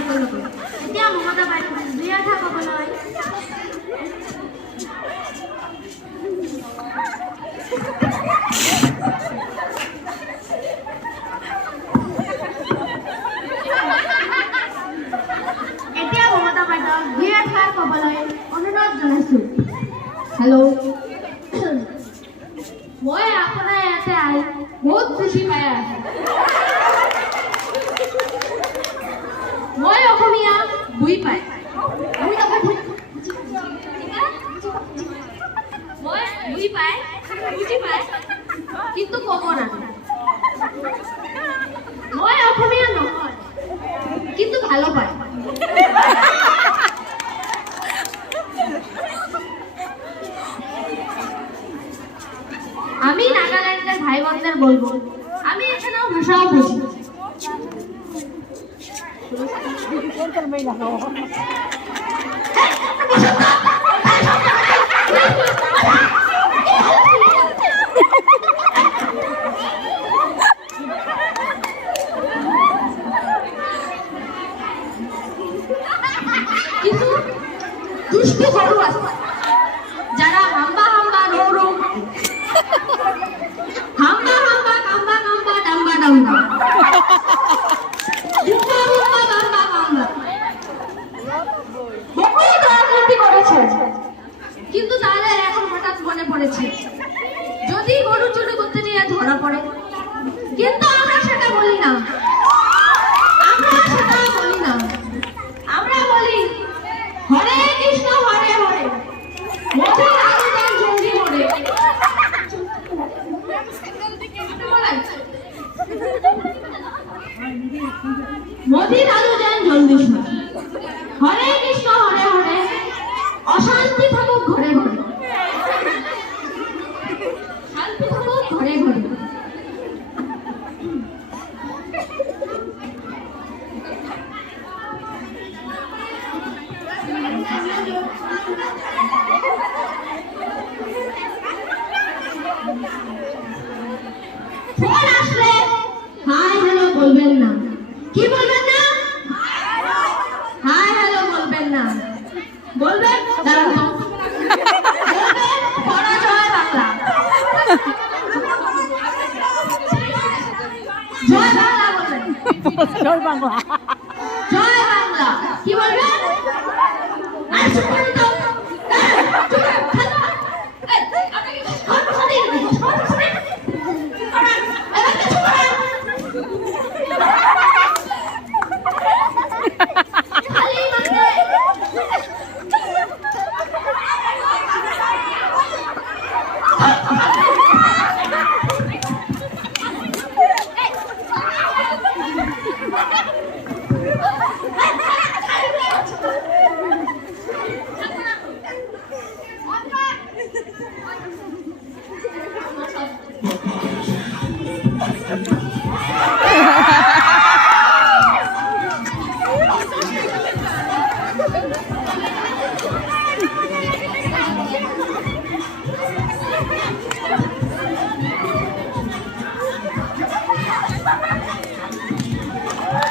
উপলব্ধ এতিয়া মমতা বাইদেউ দুই কথা ক'বলৈ অনুৰোধ জনাইছো। হেল্ল' মই আপোনাৰ ইয়াতে আহি বহুত খুশি পাই আছো। মই অসমীয়া বুজি পাই মই বুজি পাই কিন্তু ক'ব নাজানো। মই অসমীয়া নহয় কিন্তু ভালো পাই। আমি নাগাল্যান্ডের ভাই বোনদের বলবো আমি এখানেও ভাষাও বুঝি। কিন্তু দুষ্ট গরু আছে যারা হাম্বা হাম্বা রো রো হাম্বা হাম্বা কাম্বা কাম্বা ডাম্বা ডাম্বা হুম্বা হুম্বা বাম্বা বাম্বা বহু রাজনীতি করেছে কিন্তু তাদের এখন হঠাৎ মনে পড়েছে যদি গরু চুরি করতে নিয়ে ধরা পড়ে। কিন্তু আমরা সেটা বলি না, আমরা বলি হরে কৃষ্ণ হরে হরে মোদি রাজু যান জলদি হরে। মোদি রাজু যান জলদি হরে কৃষ্ণ হরে হরে অশান্তি থাকুক ঘরে ঘরে শান্তি থাকুক ঘরে ঘরে। ফোন আসলে হাই হ্যালো বলবেন না। কি বলবেন না? হাই হ্যালো বলবেন না, বলবেন দাঁড়ান বলবেন পরাজয় বাংলা। জয় বাংলা বলবেন। জয় বাংলা। জয় বাংলা। কি বলবেন?